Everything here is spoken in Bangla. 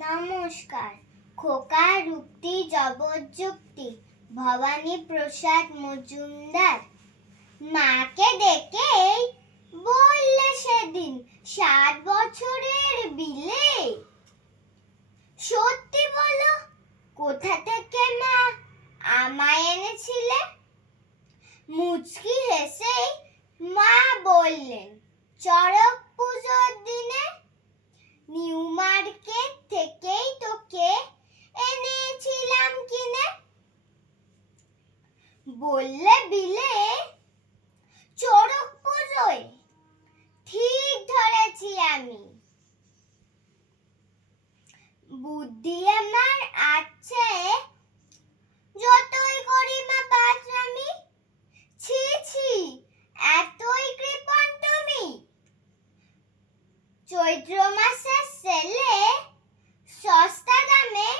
নমস্কার। খোকা রুক্তি জবরযুক্তি ভবানী প্রসাদ মজুমদার মাকে ডেকেই বললে সেদিন 7 বছরের বিলে। সত্যি বলো, কোথা থেকে মা আমায় এনেছিলে? মুচকি হেসেই মা বললেন, চড়ক পুজোর দিনে নিউ মার্কেট থেকেই তোকে এনেছিলাম কিনে। বললে বিলে, চড়ক পুজোয়? ঠিক ধরেছি আমি। বুদ্ধি আমার আছে, যতই করি মা পাঁচরামি। ছি ছি, এতই কৃপণ তুমি? চৈত্র মাসের সেলে সস্তা দামে